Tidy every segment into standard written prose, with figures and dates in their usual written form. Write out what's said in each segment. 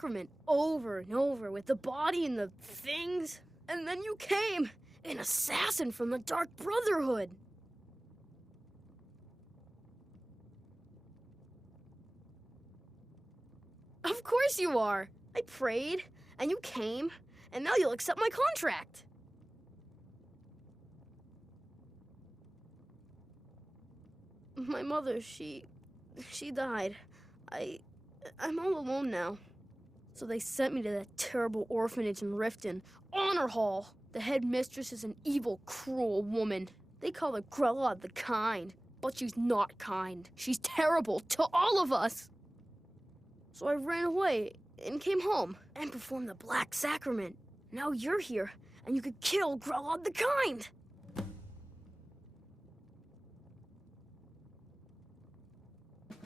sacrament over and over with the body and the things. And then you came, an assassin from the Dark Brotherhood. Of course you are. I prayed, and you came, and now you'll accept my contract. My mother, she died. I'm all alone now. So they sent me to that terrible orphanage in Riften, Honor Hall. The headmistress is an evil, cruel woman. They call her Grella the Kind, but she's not kind. She's terrible to all of us. So I ran away and came home and performed the Black Sacrament. Now you're here, and you could kill Grella the Kind.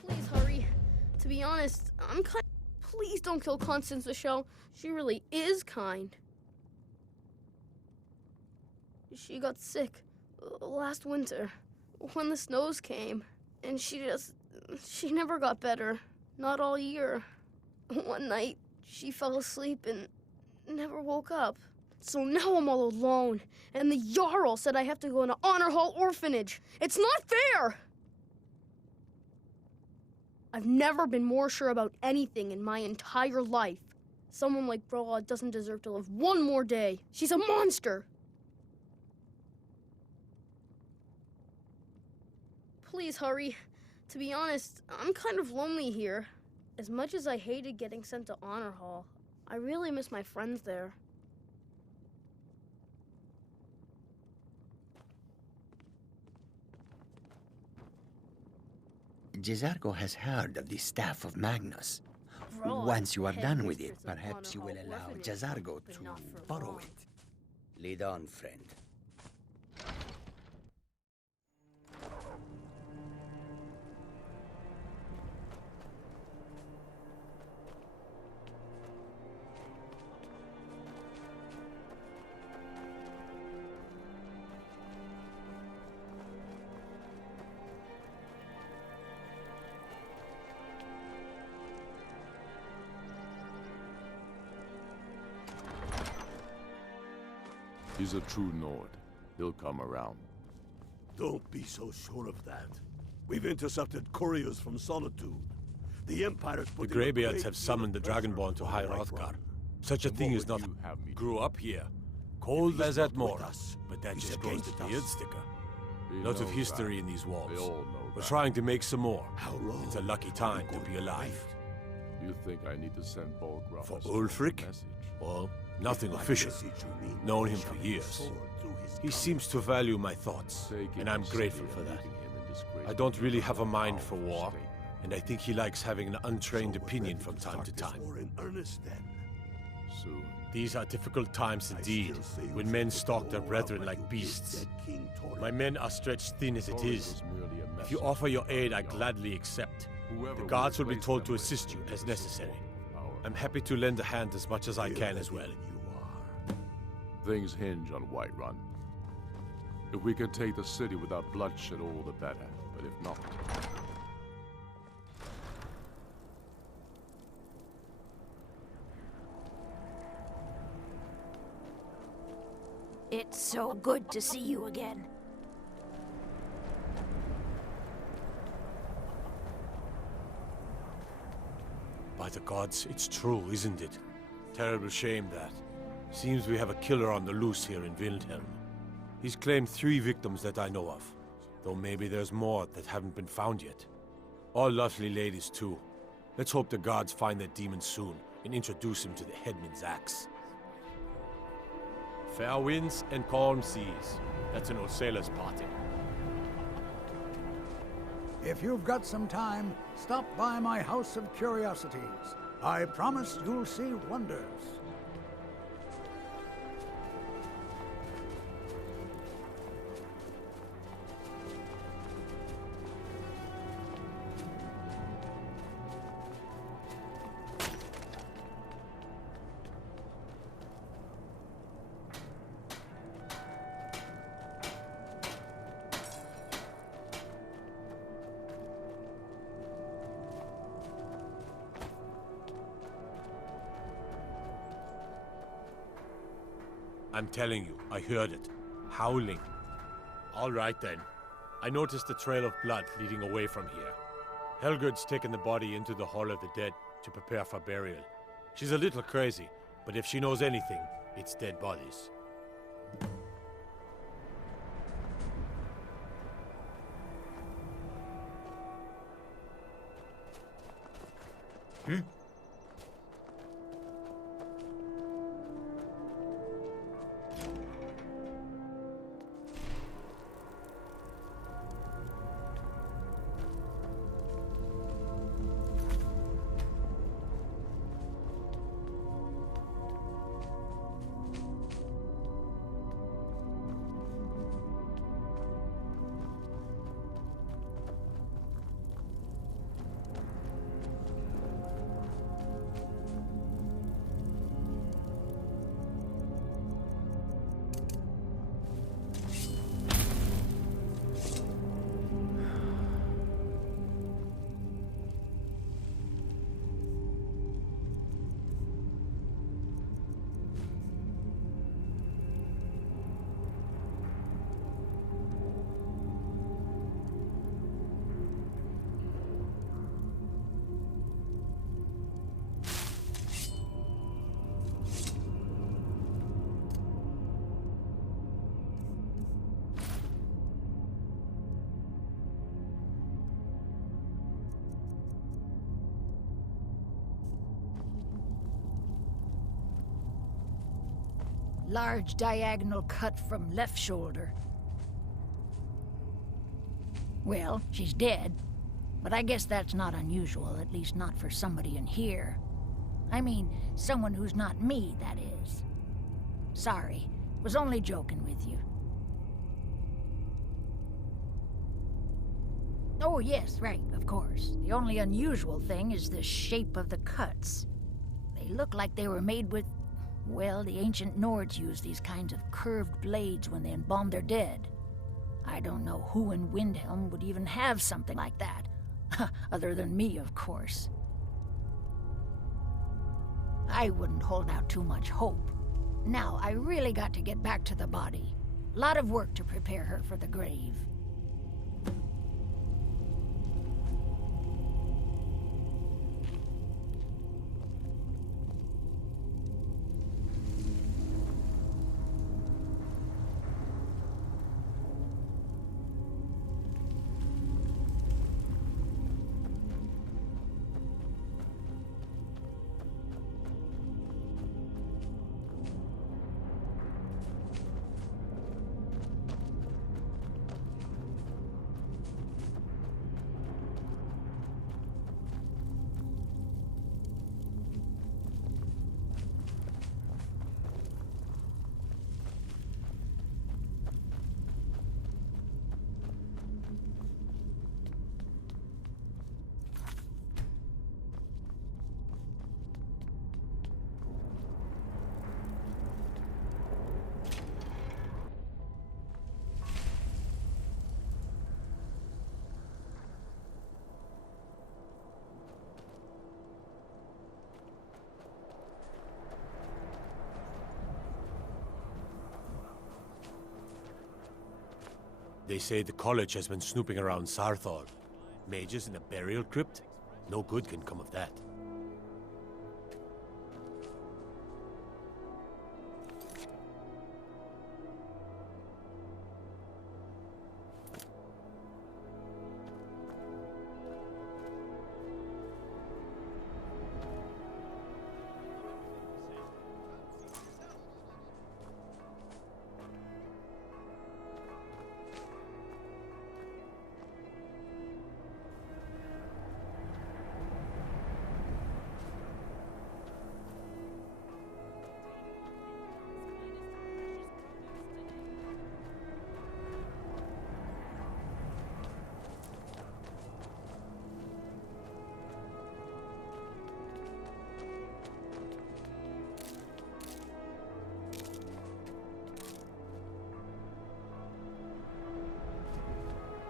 Please hurry. To be honest, I'm kind. Please don't kill Constance Michelle. She really is kind. She got sick last winter when the snows came, and she never got better. Not all year. One night, she fell asleep and never woke up. So now I'm all alone, and the Jarl said I have to go in an Honor Hall orphanage. It's not fair! I've never been more sure about anything in my entire life. Someone like Brola doesn't deserve to live one more day. She's a monster! Please hurry. To be honest, I'm kind of lonely here. As much as I hated getting sent to Honor Hall, I really miss my friends there. Jezargo has heard of the Staff of Magnus. Once you are done with it, perhaps you will allow Jezargo to borrow it. Lead on, friend. He's a true Nord. He'll come around. Don't be so sure of that. We've intercepted couriers from Solitude. The Empire's The Greybeards have summoned the Dragonborn to High Hrothgar. Such a thing is not... Grew up here. Cold as at Mor. But that just goes to beard sticker. Lots of history in these walls. We're trying to make some more. It's a lucky time to be alive. You think I need to send Bolgraf For Ulfric? Well, nothing official. Known him for years. He seems to value my thoughts, and I'm grateful for that. I don't really have a mind for war, and I think he likes having an untrained opinion from time to time. Soon. These are difficult times indeed, when men stalk their brethren like beasts. My men are stretched thin as it is. If you offer your aid, I gladly accept. The guards will be told to assist you as necessary. I'm happy to lend a hand as much as I can as well. Things hinge on Whiterun. If we can take the city without bloodshed, all the better. But if not... It's so good to see you again. By the gods, it's true, isn't it? Terrible shame that. Seems we have a killer on the loose here in Windhelm. He's claimed 3 victims that I know of, though maybe there's more that haven't been found yet. All lovely ladies too. Let's hope the gods find that demon soon and introduce him to the headman's axe. Fair winds and calm seas. That's an old sailor's party. If you've got some time, stop by my House of Curiosities. I promise you'll see wonders. I'm telling you, I heard it. Howling. All right then. I noticed a trail of blood leading away from here. Helgerd's taken the body into the Hall of the Dead to prepare for burial. She's a little crazy, but if she knows anything, it's dead bodies. Large diagonal cut from left shoulder. Well, she's dead, but I guess that's not unusual, at least not for somebody in here. I mean, someone who's not me, that is. Sorry, was only joking with you. Oh yes, right, of course. The only unusual thing is the shape of the cuts. They look like they were made with... Well, the ancient Nords used these kinds of curved blades when they embalmed their dead. I don't know who in Windhelm would even have something like that. Other than me, of course. I wouldn't hold out too much hope. Now, I really got to get back to the body. Lot of work to prepare her for the grave. They say the college has been snooping around Sarthal. Mages in a burial crypt? No good can come of that.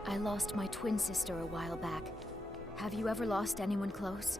I lost my twin sister a while back. Have you ever lost anyone close?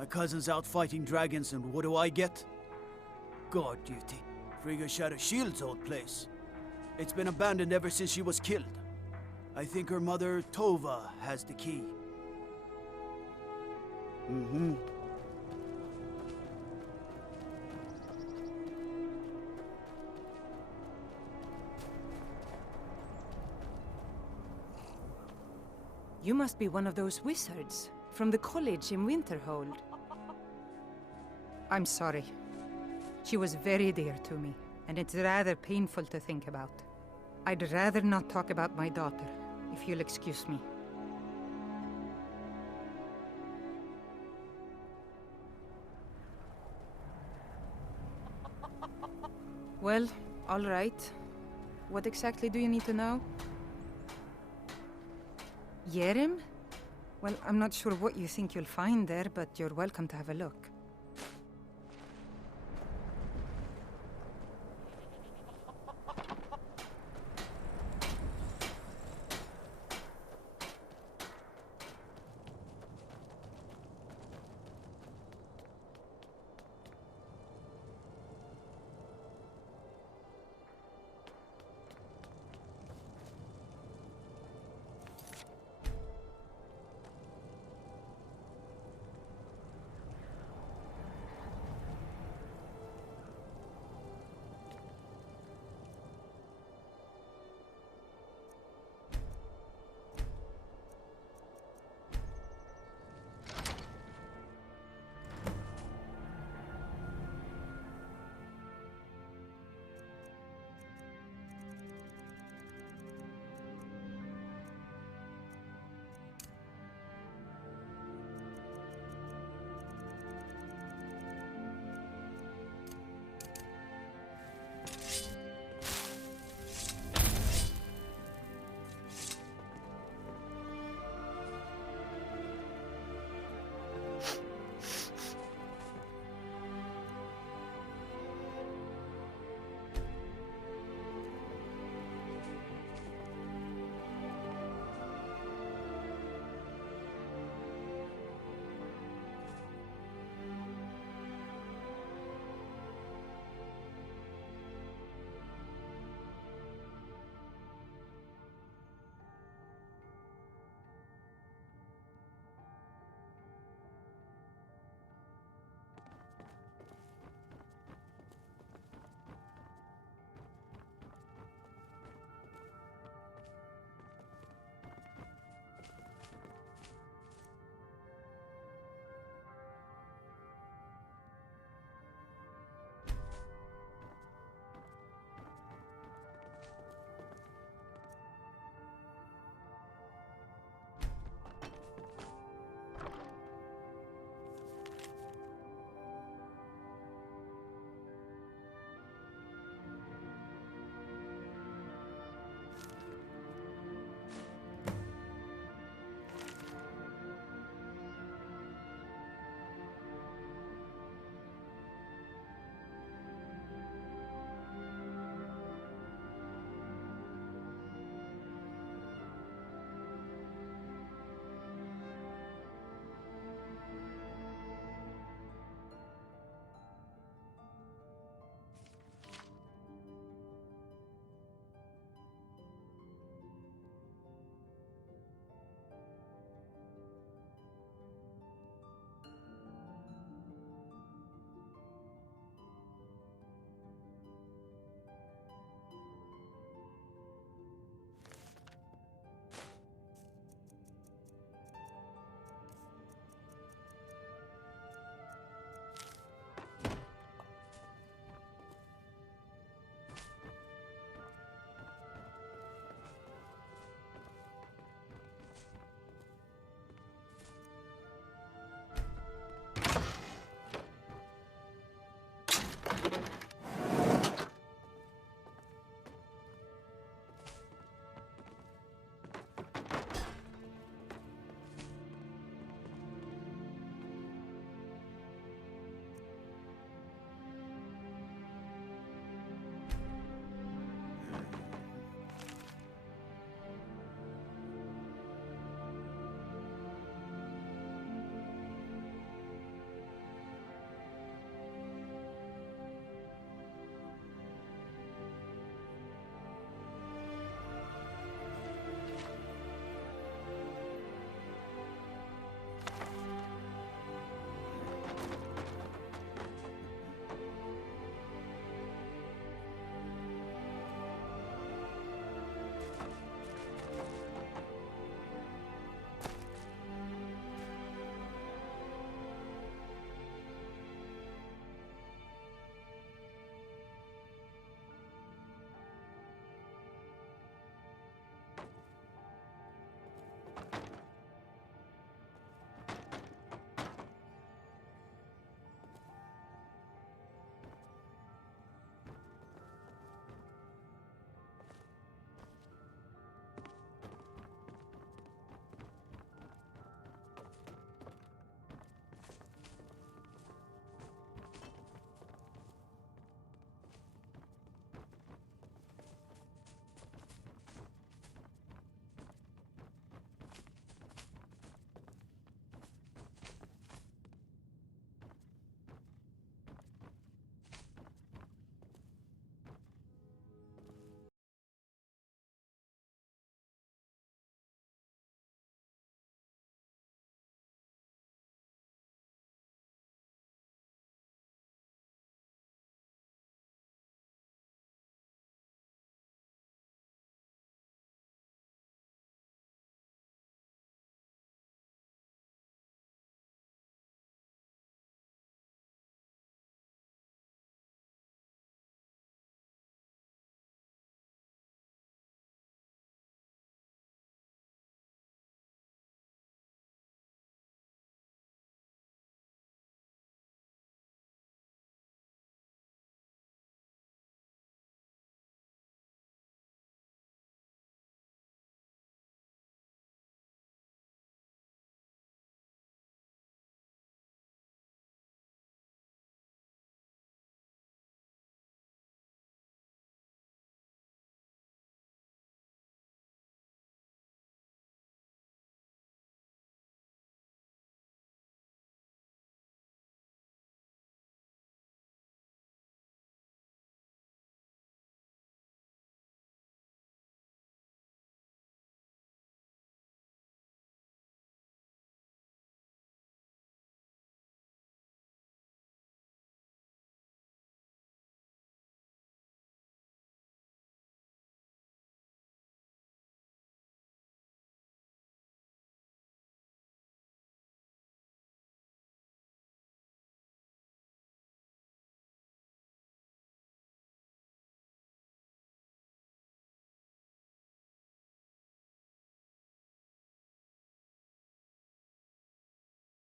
My cousin's out fighting dragons, and what do I get? Guard duty. Frigga Shadow Shield's old place. It's been abandoned ever since she was killed. I think her mother, Tova, has the key. Mm-hmm. You must be one of those wizards from the college in Winterhold. I'm sorry. She was very dear to me, and it's rather painful to think about. I'd rather not talk about my daughter, if you'll excuse me. Well, all right. What exactly do you need to know? Yerim? Well, I'm not sure what you think you'll find there, but you're welcome to have a look.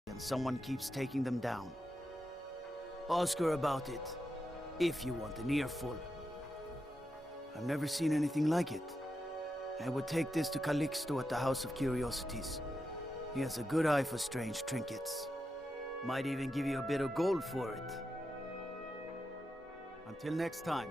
and someone keeps taking them down. Ask her about it, if you want an earful. I've never seen anything like it. I would take this to Calixto at the House of Curiosities. He has a good eye for strange trinkets. Might even give you a bit of gold for it. Until next time.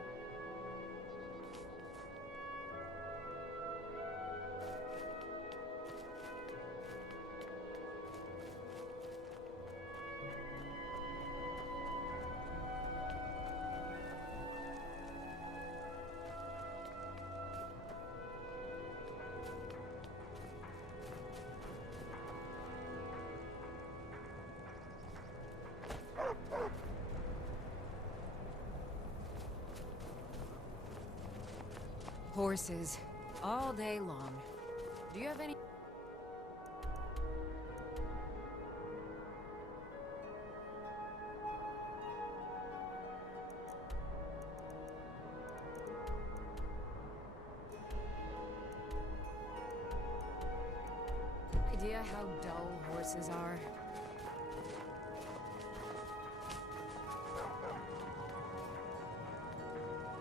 Horses. All day long. Do you have any... idea how dull horses are?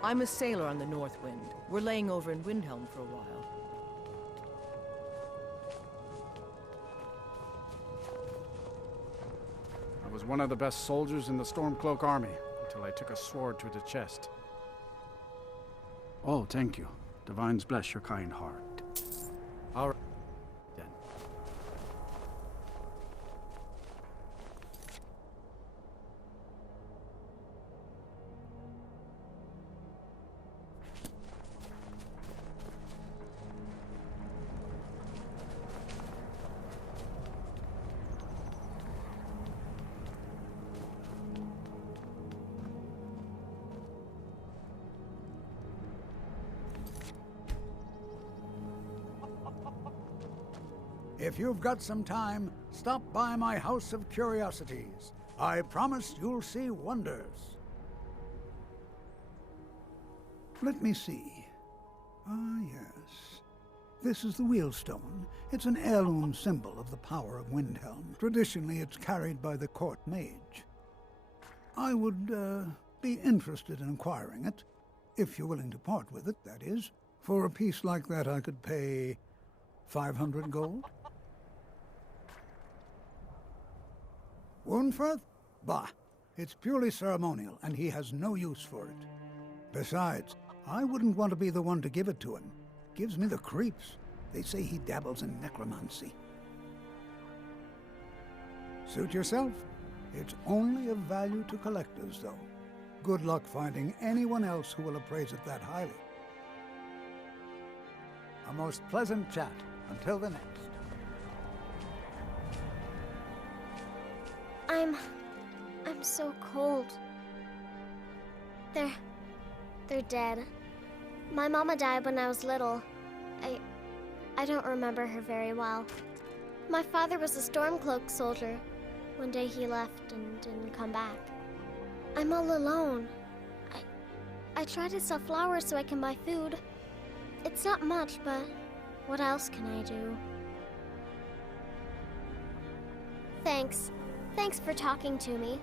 I'm a sailor on the North Wind. We're laying over in Windhelm for a while. I was one of the best soldiers in the Stormcloak army, until I took a sword to the chest. Oh, thank you. Divines bless your kind heart. All right, then. If you've got some time, stop by my House of Curiosities. I promise you'll see wonders. Let me see. Ah, yes. This is the Wheelstone. It's an heirloom symbol of the power of Windhelm. Traditionally, it's carried by the court mage. I would, be interested in acquiring it, if you're willing to part with it, that is. For a piece like that, I could pay 500 gold. Woundfirth? Bah, it's purely ceremonial, and he has no use for it. Besides, I wouldn't want to be the one to give it to him. Gives me the creeps. They say he dabbles in necromancy. Suit yourself. It's only of value to collectors, though. Good luck finding anyone else who will appraise it that highly. A most pleasant chat. Until the next. I'm so cold. They're dead. My mama died when I was little. I don't remember her very well. My father was a Stormcloak soldier. One day he left and didn't come back. I'm all alone. I try to sell flowers so I can buy food. It's not much, but what else can I do? Thanks. Thanks for talking to me.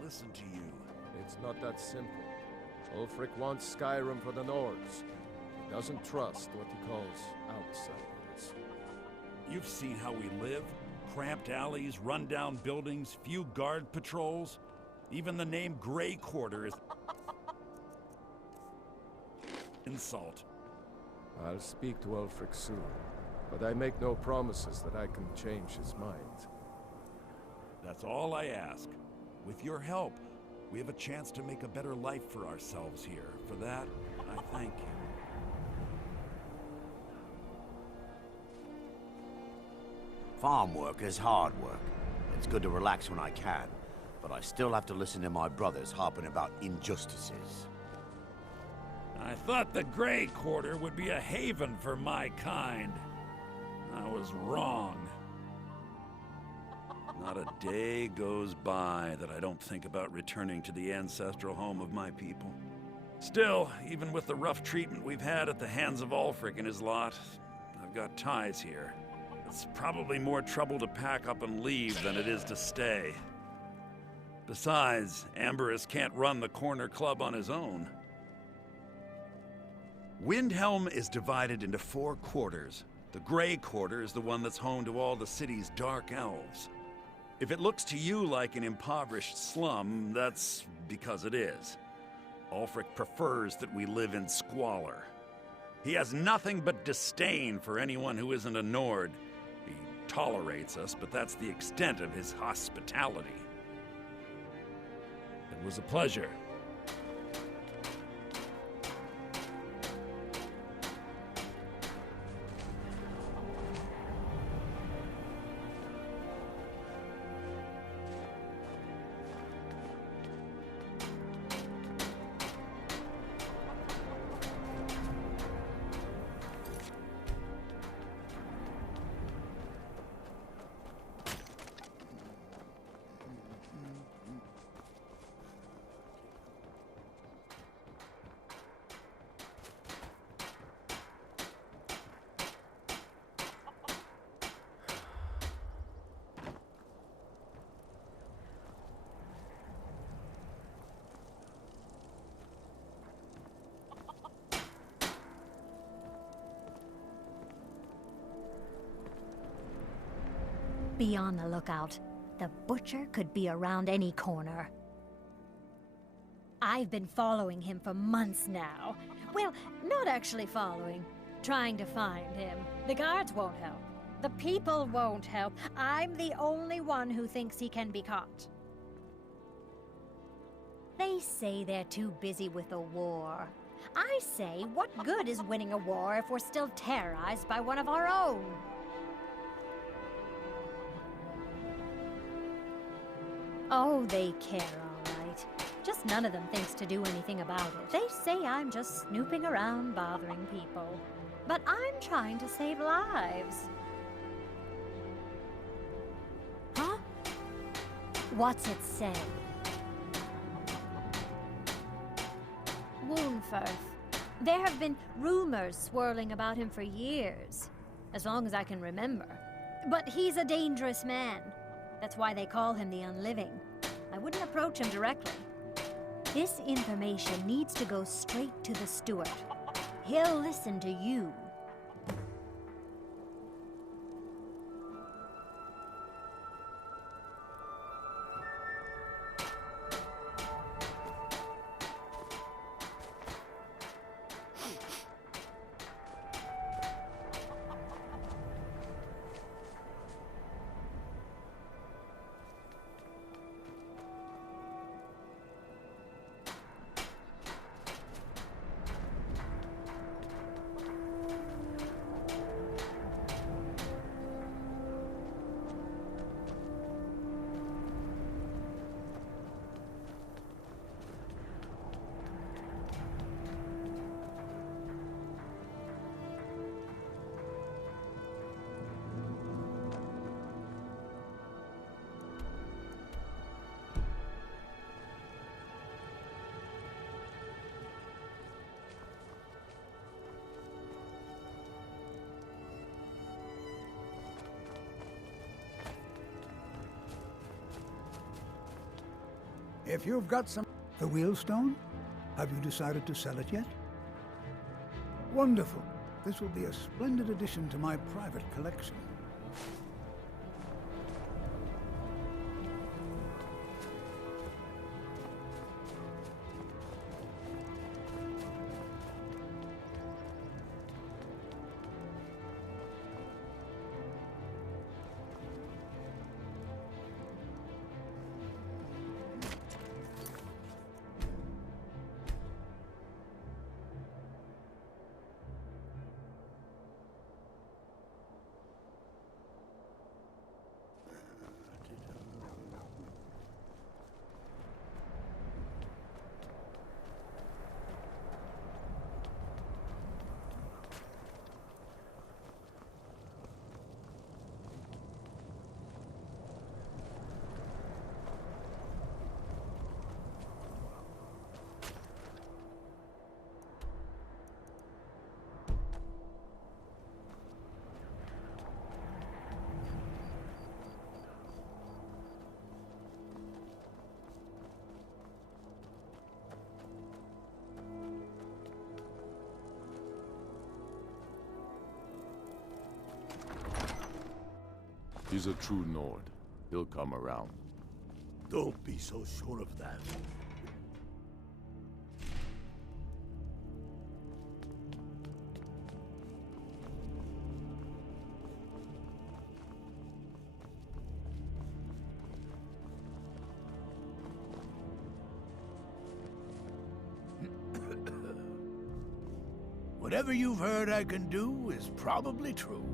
Listen to you. It's not that simple. Ulfric wants Skyrim for the Nords. He doesn't trust what he calls outsiders. You've seen how we live. Cramped alleys, run-down buildings, few guard patrols. Even the name Grey Quarter is insult. I'll speak to Ulfric soon, but I make no promises that I can change his mind. That's all I ask. With your help, we have a chance to make a better life for ourselves here. For that, I thank you. Farm work is hard work. It's good to relax when I can, but I still have to listen to my brothers harping about injustices. I thought the Grey Quarter would be a haven for my kind. I was wrong. Not a day goes by that I don't think about returning to the ancestral home of my people. Still, even with the rough treatment we've had at the hands of Ulfric and his lot, I've got ties here. It's probably more trouble to pack up and leave than it is to stay. Besides, Amberus can't run the corner club on his own. Windhelm is divided into 4 quarters. The Grey Quarter is the one that's home to all the city's dark elves. If it looks to you like an impoverished slum, that's because it is. Ulfric prefers that we live in squalor. He has nothing but disdain for anyone who isn't a Nord. He tolerates us, but that's the extent of his hospitality. It was a pleasure. Be on the lookout. The butcher could be around any corner. I've been following him for months now. Well, not actually following. Trying to find him. The guards won't help. The people won't help. I'm the only one who thinks he can be caught. They say they're too busy with the war. I say, what good is winning a war if we're still terrorized by one of our own? Oh, they care, all right. Just none of them thinks to do anything about it. They say I'm just snooping around bothering people. But I'm trying to save lives. Huh? What's it say? Woundfirth. There have been rumors swirling about him for years. As long as I can remember. But he's a dangerous man. That's why they call him the Unliving. I wouldn't approach him directly. This information needs to go straight to the steward. He'll listen to you. If you've got some... The Wheelstone? Have you decided to sell it yet? Wonderful. This will be a splendid addition to my private collection. He's a true Nord. He'll come around. Don't be so sure of that. Whatever you've heard I can do is probably true.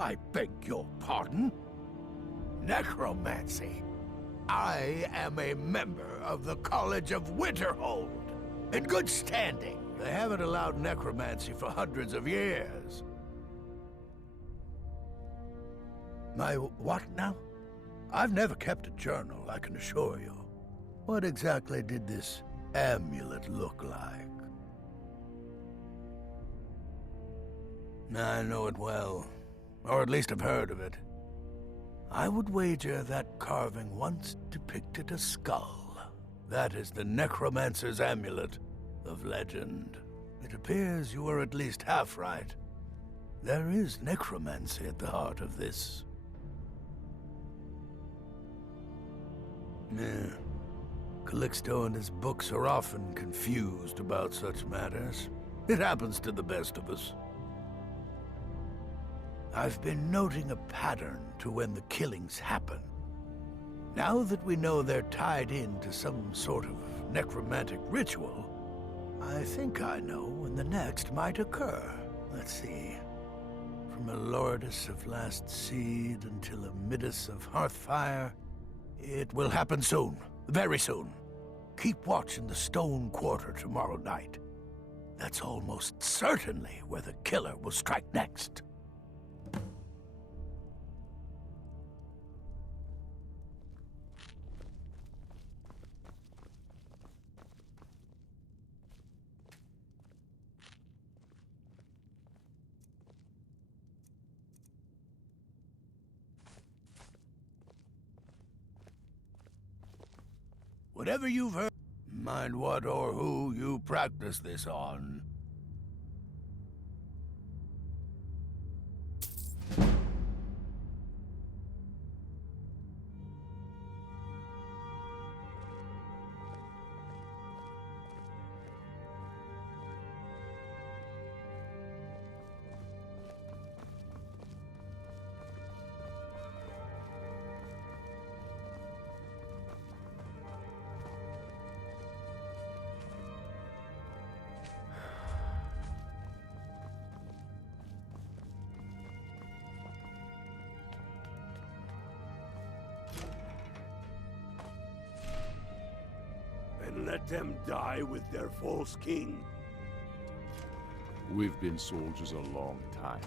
I beg your pardon? Necromancy. I am a member of the College of Winterhold. In good standing. They haven't allowed necromancy for hundreds of years. My what now? I've never kept a journal, I can assure you. What exactly did this amulet look like? I know it well. Or at least I've heard of it. I would wager that carving once depicted a skull. That is the Necromancer's Amulet of legend. It appears you were at least half right. There is necromancy at the heart of this. Calixto and his books are often confused about such matters. It happens to the best of us. I've been noting a pattern to when the killings happen. Now that we know they're tied into some sort of necromantic ritual, I think I know when the next might occur. Let's see. From a Lordus of Last Seed until a Midas of Hearthfire, it will happen soon. Very soon. Keep watch in the Stone Quarter tomorrow night. That's almost certainly where the killer will strike next. Whatever you've heard, mind what or who you practice this on. And let them die with their false king. We've been soldiers a long time.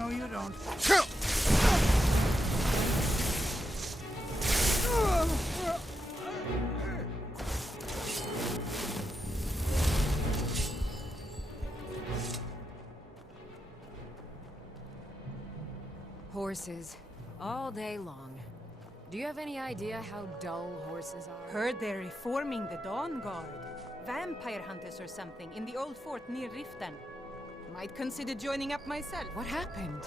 no, you don't. Horses. All day long. Do you have any idea how dull horses are? Heard they're reforming the Dawn Guard. Vampire hunters or something in the old fort near Riften. Might consider joining up myself. What happened?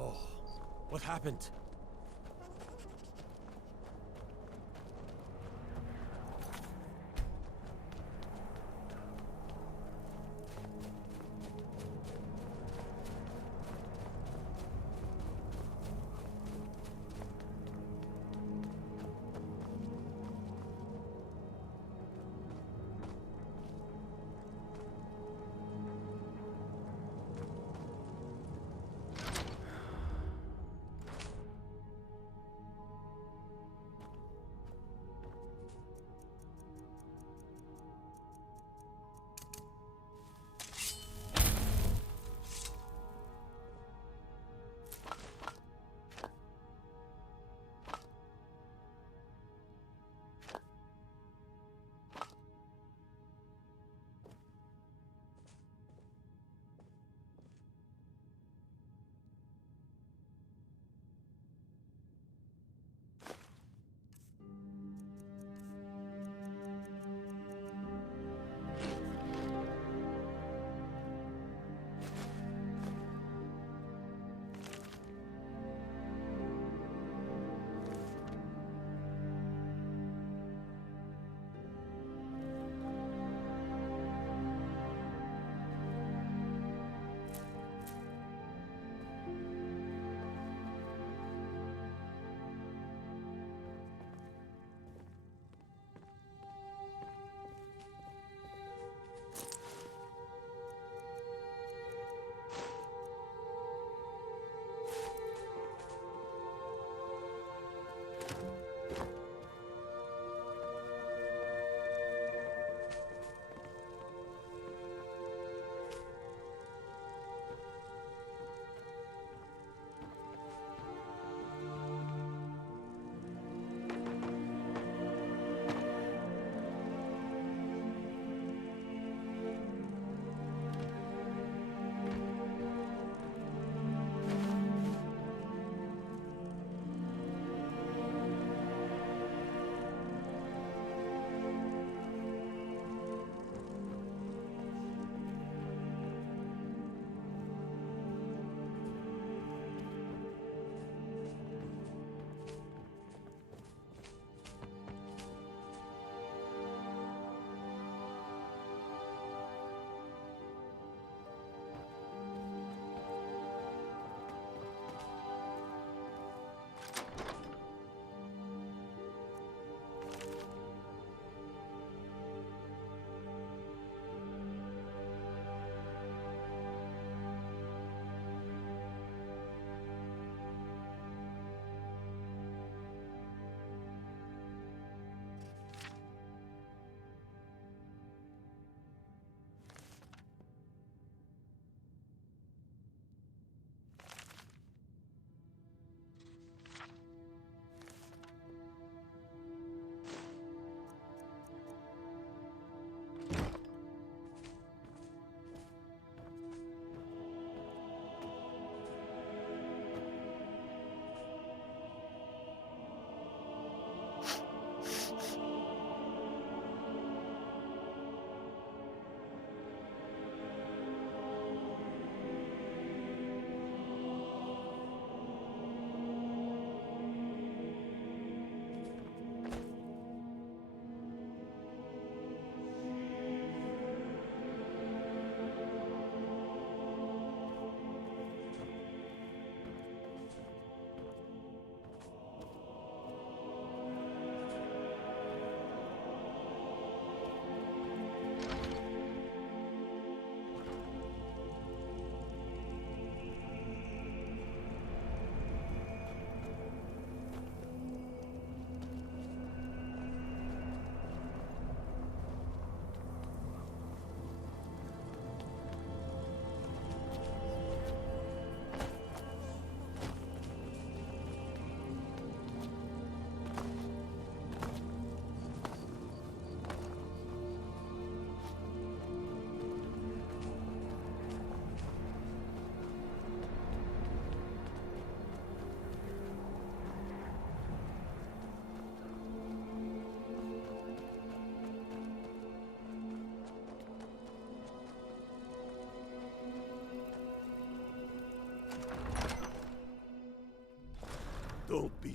Oh, what happened?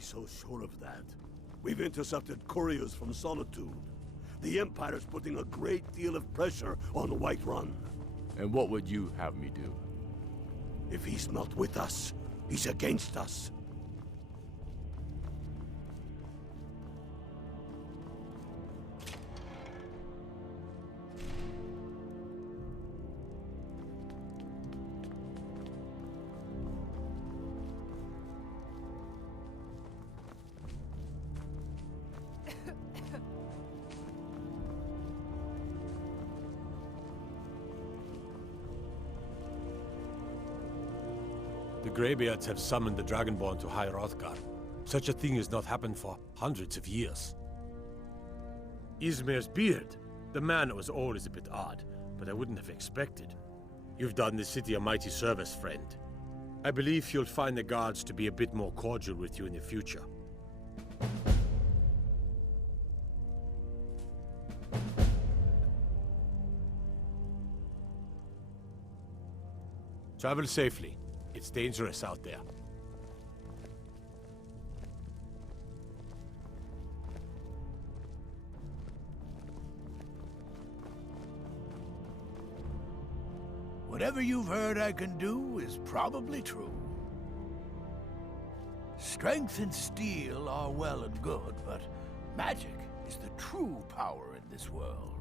so sure of that. We've intercepted couriers from Solitude. The Empire's putting a great deal of pressure on Whiterun. And what would you have me do? If he's not with us, he's against us. The Greybeards have summoned the Dragonborn to High Hrothgar. Such a thing has not happened for hundreds of years. Ismir's beard. The man was always a bit odd, but I wouldn't have expected. You've done the city a mighty service, friend. I believe you'll find the guards to be a bit more cordial with you in the future. Travel safely. It's dangerous out there. Whatever you've heard I can do is probably true. Strength and steel are well and good, but magic is the true power in this world.